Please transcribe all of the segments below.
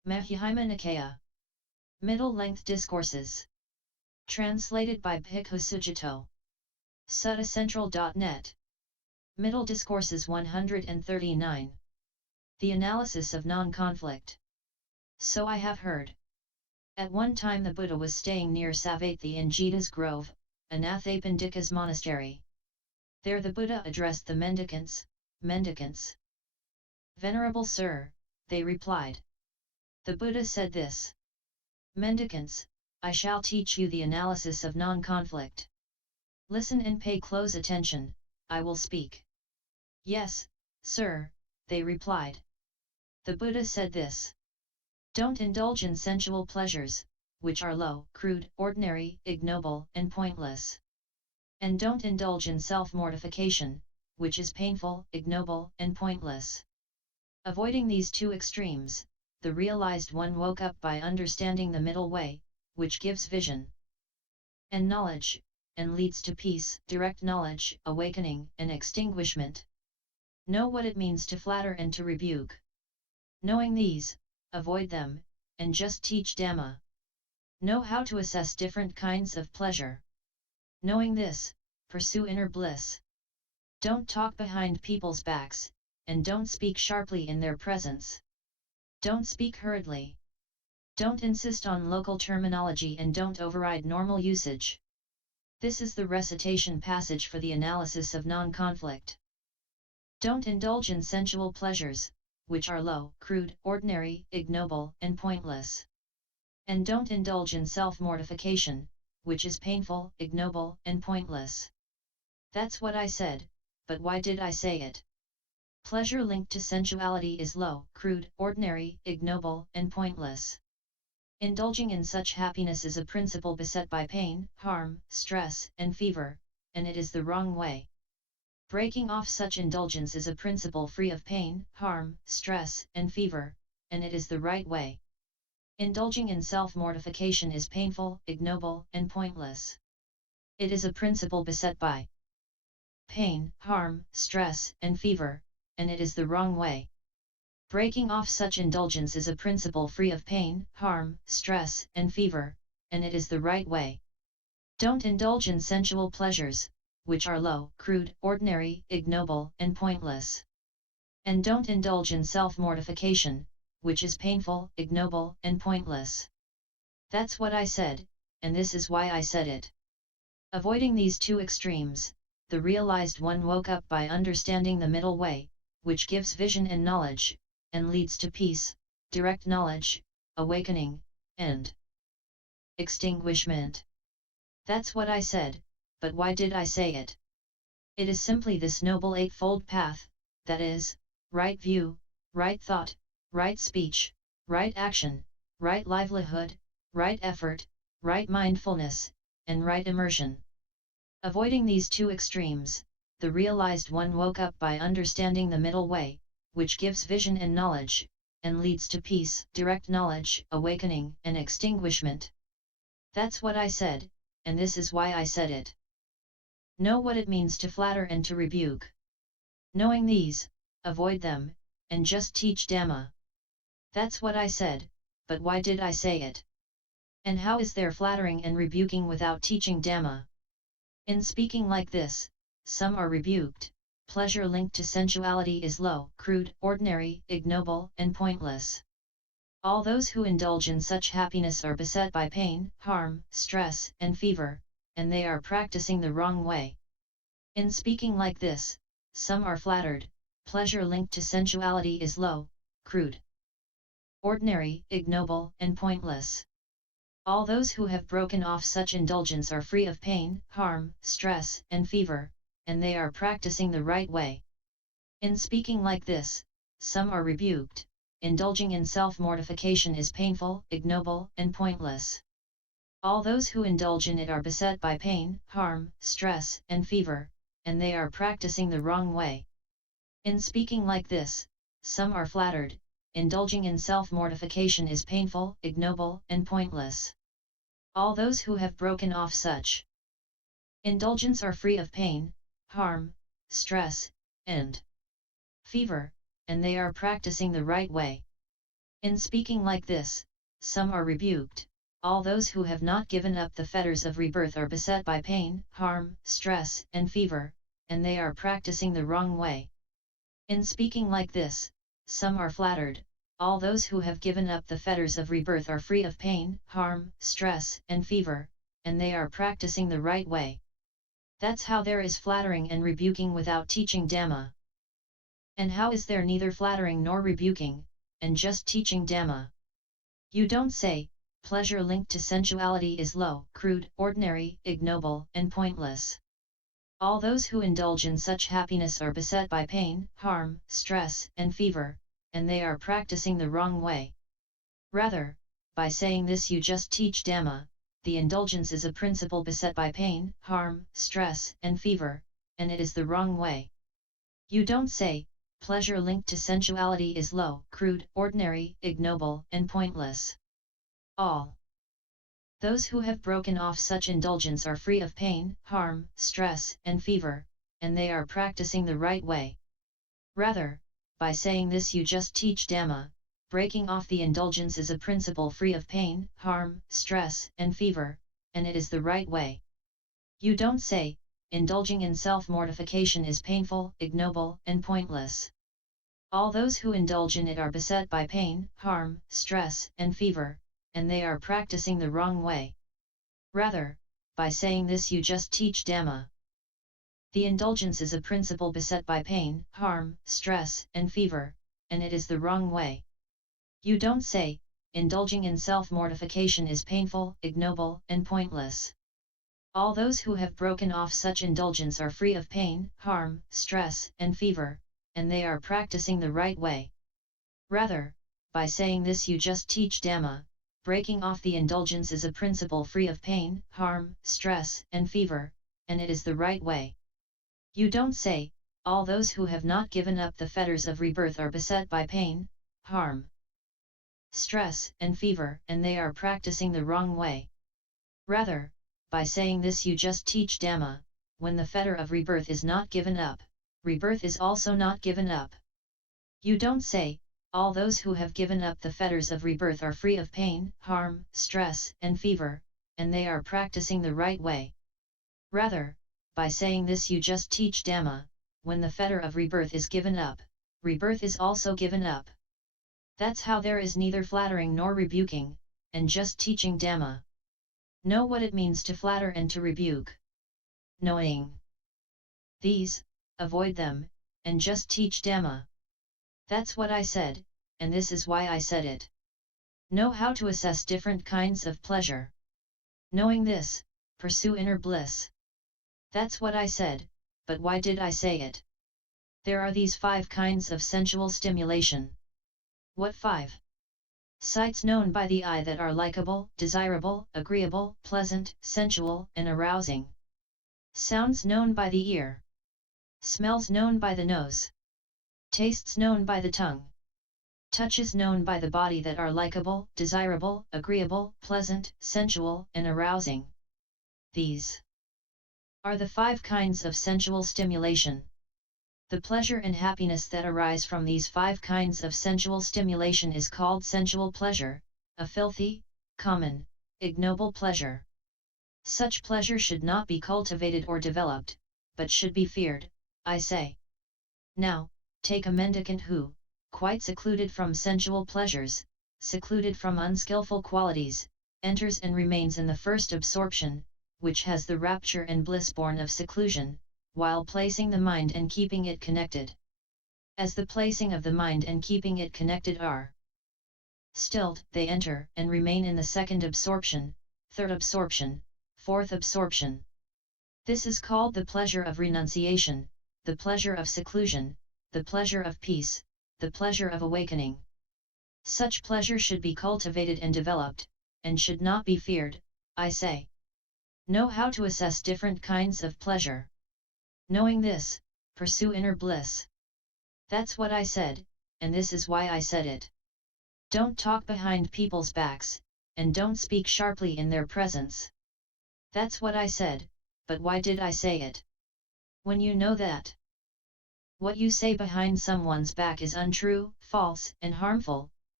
Majjhima Nikaya. Middle-length discourses. Translated by Bhikkhu Sujato. Suttacentral.net. Middle Discourses 139. The Analysis of Non-Conflict. So I have heard. At one time the Buddha was staying near Savatthi in Jeta's Grove, Anathapindika's monastery. There the Buddha addressed the mendicants. Venerable Sir, they replied. The Buddha said this. Mendicants, I shall teach you the analysis of non-conflict. Listen and pay close attention, I will speak. Yes, sir, they replied. The Buddha said this. Don't indulge in sensual pleasures, which are low, crude, ordinary, ignoble, and pointless. And don't indulge in self-mortification, which is painful, ignoble, and pointless. Avoiding these two extremes, the realized one woke up by understanding the middle way, which gives vision and knowledge, and leads to peace, direct knowledge, awakening, and extinguishment. Know what it means to flatter and to rebuke. Knowing these, avoid them, and just teach Dhamma. Know how to assess different kinds of pleasure. Knowing this, pursue inner bliss. Don't talk behind people's backs, and don't speak sharply in their presence. Don't speak hurriedly. Don't insist on local terminology and don't override normal usage. This is the recitation passage for the analysis of non-conflict. Don't indulge in sensual pleasures, which are low, crude, ordinary, ignoble, and pointless. And don't indulge in self-mortification, which is painful, ignoble, and pointless. That's what I said, but why did I say it? Pleasure linked to sensuality is low, crude, ordinary, ignoble, and pointless. Indulging in such happiness is a principle beset by pain, harm, stress, and fever, and it is the wrong way. Breaking off such indulgence is a principle free of pain, harm, stress, and fever, and it is the right way. Indulging in self-mortification is painful, ignoble, and pointless. It is a principle beset by pain, harm, stress, and fever, and it is the wrong way. Breaking off such indulgence is a principle free of pain, harm, stress, and fever, and it is the right way. Don't indulge in sensual pleasures, which are low, crude, ordinary, ignoble, and pointless. And don't indulge in self-mortification, which is painful, ignoble, and pointless. That's what I said, and this is why I said it. Avoiding these two extremes, the realized one woke up by understanding the middle way, which gives vision and knowledge, and leads to peace, direct knowledge, awakening, and extinguishment. That's what I said, but why did I say it? It is simply this noble eightfold path, that is, right view, right thought, right speech, right action, right livelihood, right effort, right mindfulness, and right immersion. Avoiding these two extremes, the realized one woke up by understanding the middle way, which gives vision and knowledge, and leads to peace, direct knowledge, awakening, and extinguishment. That's what I said, and this is why I said it. Know what it means to flatter and to rebuke. Knowing these, avoid them, and just teach Dhamma. That's what I said, but why did I say it? And how is there flattering and rebuking without teaching Dhamma? In speaking like this, some are rebuked. Pleasure linked to sensuality is low, crude, ordinary, ignoble, and pointless. All those who indulge in such happiness are beset by pain, harm, stress, and fever, and they are practicing the wrong way. In speaking like this, some are flattered. Pleasure linked to sensuality is low, crude, ordinary, ignoble, and pointless. All those who have broken off such indulgence are free of pain, harm, stress, and fever, and they are practicing the right way. In speaking like this, some are rebuked. Indulging in self-mortification is painful, ignoble, and pointless. All those who indulge in it are beset by pain, harm, stress, and fever, and they are practicing the wrong way. In speaking like this, some are flattered. Indulging in self-mortification is painful, ignoble, and pointless. All those who have broken off such indulgence are free of pain, harm, stress, and fever, and they are practicing the right way. In speaking like this, some are rebuked. All those who have not given up the fetters of rebirth are beset by pain, harm, stress, and fever, and they are practicing the wrong way. In speaking like this, some are flattered. All those who have given up the fetters of rebirth are free of pain, harm, stress, and fever, and they are practicing the right way. That's how there is flattering and rebuking without teaching Dhamma. And how is there neither flattering nor rebuking, and just teaching Dhamma? You don't say, pleasure linked to sensuality is low, crude, ordinary, ignoble, and pointless. All those who indulge in such happiness are beset by pain, harm, stress, and fever, and they are practicing the wrong way. Rather, by saying this you just teach Dhamma. The indulgence is a principle beset by pain, harm, stress, and fever, and it is the wrong way. You don't say, pleasure linked to sensuality is low, crude, ordinary, ignoble, and pointless. All those who have broken off such indulgence are free of pain, harm, stress, and fever, and they are practicing the right way. Rather, by saying this you just teach Dhamma. Breaking off the indulgence is a principle free of pain, harm, stress, and fever, and it is the right way. You don't say, indulging in self-mortification is painful, ignoble, and pointless. All those who indulge in it are beset by pain, harm, stress, and fever, and they are practicing the wrong way. Rather, by saying this you just teach Dhamma. The indulgence is a principle beset by pain, harm, stress, and fever, and it is the wrong way. You don't say, indulging in self-mortification is painful, ignoble, and pointless. All those who have broken off such indulgence are free of pain, harm, stress, and fever, and they are practicing the right way. Rather, by saying this you just teach Dhamma. Breaking off the indulgence is a principle free of pain, harm, stress, and fever, and it is the right way. You don't say, all those who have not given up the fetters of rebirth are beset by pain, harm, stress, and fever, and they are practicing the wrong way. Rather, by saying this you just teach Dhamma. When the fetter of rebirth is not given up, rebirth is also not given up. You don't say, all those who have given up the fetters of rebirth are free of pain, harm, stress, and fever, and they are practicing the right way. Rather, by saying this you just teach Dhamma. When the fetter of rebirth is given up, rebirth is also given up. That's how there is neither flattering nor rebuking, and just teaching Dhamma. Know what it means to flatter and to rebuke. Knowing these, avoid them, and just teach Dhamma. That's what I said, and this is why I said it. Know how to assess different kinds of pleasure. Knowing this, pursue inner bliss. That's what I said, but why did I say it? There are these 5 kinds of sensual stimulation. What 5? Sights known by the eye that are likable, desirable, agreeable, pleasant, sensual, and arousing. Sounds known by the ear. Smells known by the nose. Tastes known by the tongue. Touches known by the body that are likable, desirable, agreeable, pleasant, sensual, and arousing. These are the 5 kinds of sensual stimulation. The pleasure and happiness that arise from these 5 kinds of sensual stimulation is called sensual pleasure, a filthy, common, ignoble pleasure. Such pleasure should not be cultivated or developed, but should be feared, I say. Now, take a mendicant who, quite secluded from sensual pleasures, secluded from unskillful qualities, enters and remains in the first absorption, which has the rapture and bliss born of seclusion, while placing the mind and keeping it connected. As the placing of the mind and keeping it connected are stilled, they enter and remain in the second absorption, third absorption, fourth absorption. This is called the pleasure of renunciation, the pleasure of seclusion, the pleasure of peace, the pleasure of awakening. Such pleasure should be cultivated and developed, and should not be feared, I say. Know how to assess different kinds of pleasure. Knowing this, pursue inner bliss. That's what I said, and this is why I said it. Don't talk behind people's backs, and don't speak sharply in their presence. That's what I said, but why did I say it? When you know that what you say behind someone's back is untrue, false, and harmful,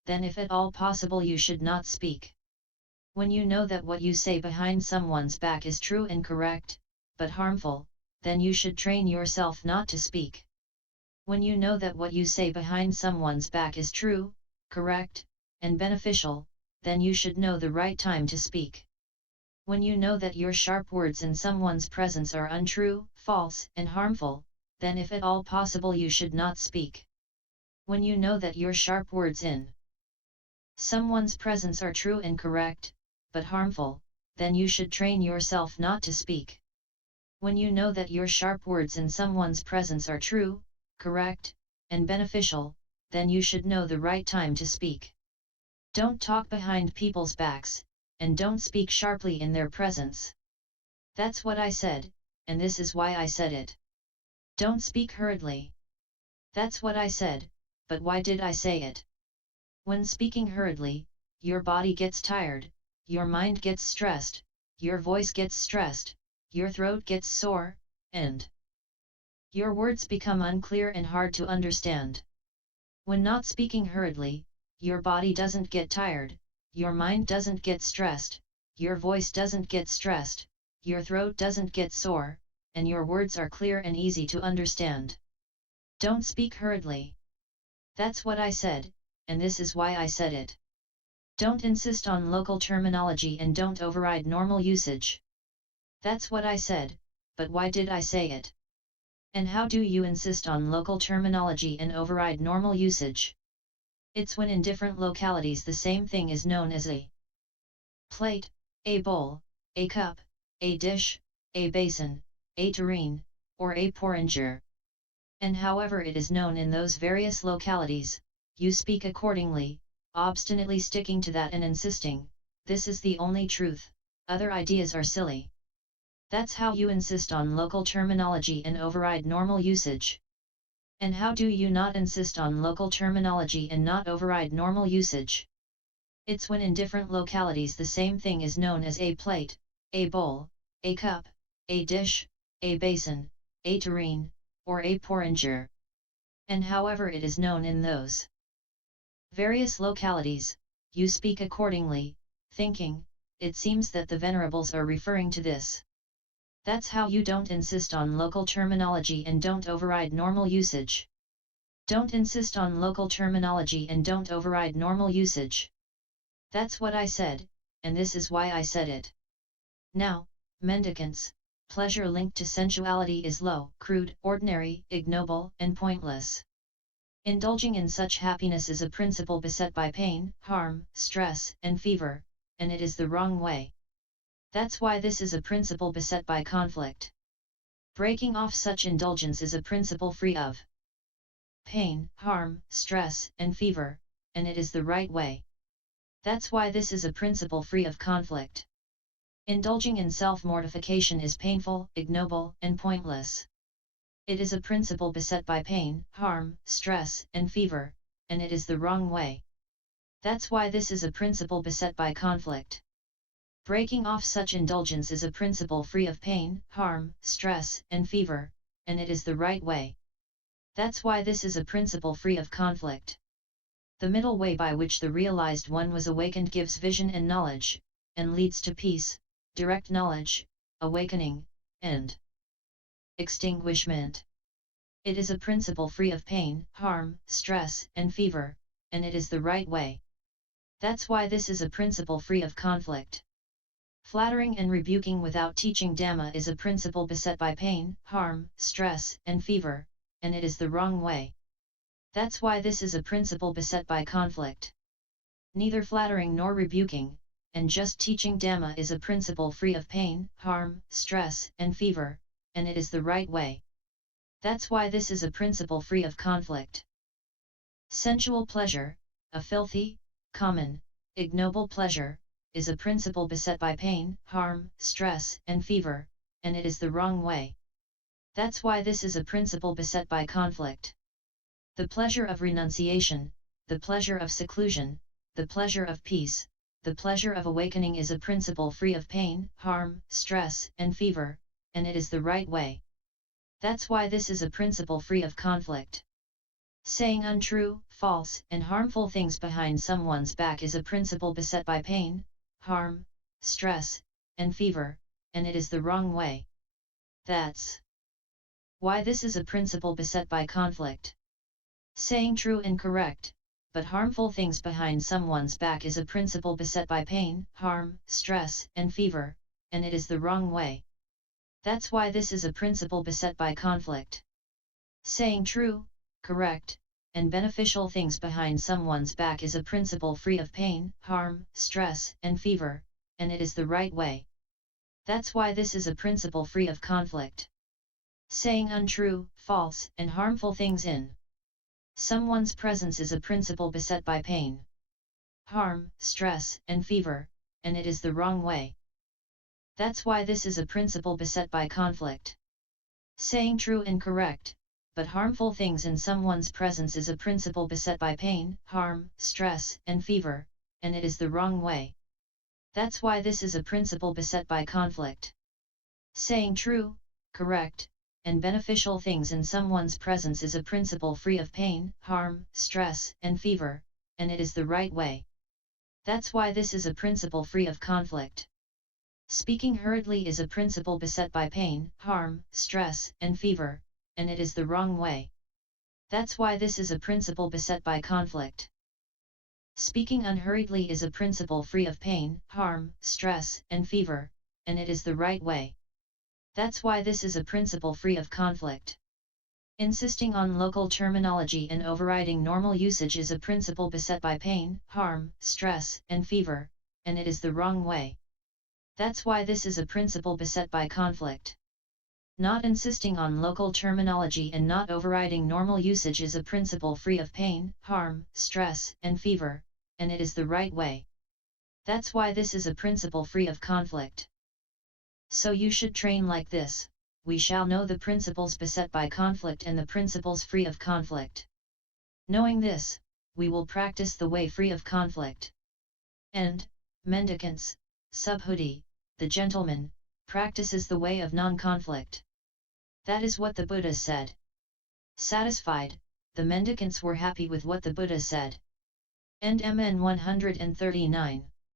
then if at all possible you should not speak. When you know that what you say behind someone's back is true and correct, but harmful, then you should train yourself not to speak. When you know that what you say behind someone's back is true, correct, and beneficial, then you should know the right time to speak. When you know that your sharp words in someone's presence are untrue, false, and harmful, then if at all possible you should not speak. When you know that your sharp words in someone's presence are true and correct, but harmful, then you should train yourself not to speak. When you know that your sharp words in someone's presence are true, correct, and beneficial, then you should know the right time to speak. Don't talk behind people's backs, and don't speak sharply in their presence. That's what I said, and this is why I said it. Don't speak hurriedly. That's what I said, but why did I say it? When speaking hurriedly, your body gets tired, your mind gets stressed, your voice gets stressed, your throat gets sore, and your words become unclear and hard to understand. When not speaking hurriedly, your body doesn't get tired, your mind doesn't get stressed, your voice doesn't get stressed, your throat doesn't get sore, and your words are clear and easy to understand. Don't speak hurriedly. That's what I said, and this is why I said it. Don't insist on local terminology and don't override normal usage. That's what I said, but why did I say it? And how do you insist on local terminology and override normal usage? It's when in different localities the same thing is known as a plate, a bowl, a cup, a dish, a basin, a tureen, or a porringer. And however it is known in those various localities, you speak accordingly, obstinately sticking to that and insisting, this is the only truth, other ideas are silly. That's how you insist on local terminology and override normal usage. And how do you not insist on local terminology and not override normal usage? It's when in different localities the same thing is known as a plate, a bowl, a cup, a dish, a basin, a tureen, or a porringer. And however it is known in those various localities, you speak accordingly, thinking, it seems that the venerables are referring to this. That's how you don't insist on local terminology and don't override normal usage. Don't insist on local terminology and don't override normal usage. That's what I said, and this is why I said it. Now, mendicants, pleasure linked to sensuality is low, crude, ordinary, ignoble, and pointless. Indulging in such happiness is a principle beset by pain, harm, stress, and fever, and it is the wrong way. That's why this is a principle beset by conflict. Breaking off such indulgence is a principle free of pain, harm, stress, and fever, and it is the right way. That's why this is a principle free of conflict. Indulging in self-mortification is painful, ignoble, and pointless. It is a principle beset by pain, harm, stress, and fever, and it is the wrong way. That's why this is a principle beset by conflict. Breaking off such indulgence is a principle free of pain, harm, stress, and fever, and it is the right way. That's why this is a principle free of conflict. The middle way by which the realized one was awakened gives vision and knowledge, and leads to peace, direct knowledge, awakening, and extinguishment. It is a principle free of pain, harm, stress, and fever, and it is the right way. That's why this is a principle free of conflict. Flattering and rebuking without teaching Dhamma is a principle beset by pain, harm, stress, and fever, and it is the wrong way. That's why this is a principle beset by conflict. Neither flattering nor rebuking, and just teaching Dhamma is a principle free of pain, harm, stress, and fever, and it is the right way. That's why this is a principle free of conflict. Sensual pleasure, a filthy, common, ignoble pleasure, is a principle beset by pain, harm, stress, and fever, and it is the wrong way. That's why this is a principle beset by conflict. The pleasure of renunciation, the pleasure of seclusion, the pleasure of peace, the pleasure of awakening is a principle free of pain, harm, stress, and fever, and it is the right way. That's why this is a principle free of conflict. Saying untrue, false, and harmful things behind someone's back is a principle beset by pain, harm, stress, and fever, and it is the wrong way. That's why this is a principle beset by conflict. Saying true and correct, but harmful things behind someone's back is a principle beset by pain, harm, stress, and fever, and it is the wrong way. That's why this is a principle beset by conflict. Saying true, correct, and beneficial things behind someone's back is a principle free of pain, harm, stress, and fever, and it is the right way. That's why this is a principle free of conflict. Saying untrue, false, and harmful things in someone's presence is a principle beset by pain, harm, stress, and fever, and it is the wrong way. That's why this is a principle beset by conflict. Saying true and correct, but harmful things in someone's presence is a principle beset by pain, harm, stress, and fever, and it is the wrong way. That's why this is a principle beset by conflict. Saying true, correct, and beneficial things in someone's presence is a principle free of pain, harm, stress, and fever, and it is the right way. That's why this is a principle free of conflict. Speaking hurriedly is a principle beset by pain, harm, stress, and fever, and it is the wrong way. That's why this is a principle beset by conflict. Speaking unhurriedly is a principle free of pain, harm, stress, and fever, and it is the right way. That's why this is a principle free of conflict. Insisting on local terminology and overriding normal usage is a principle beset by pain, harm, stress, and fever, and it is the wrong way. That's why this is a principle beset by conflict. Not insisting on local terminology and not overriding normal usage is a principle free of pain, harm, stress, and fever, and it is the right way. That's why this is a principle free of conflict. So you should train like this: we shall know the principles beset by conflict and the principles free of conflict. Knowing this, we will practice the way free of conflict. And, mendicants, Subhuti, the gentleman, practices the way of non-conflict. That is what the Buddha said. Satisfied, the mendicants were happy with what the Buddha said. End MN 139.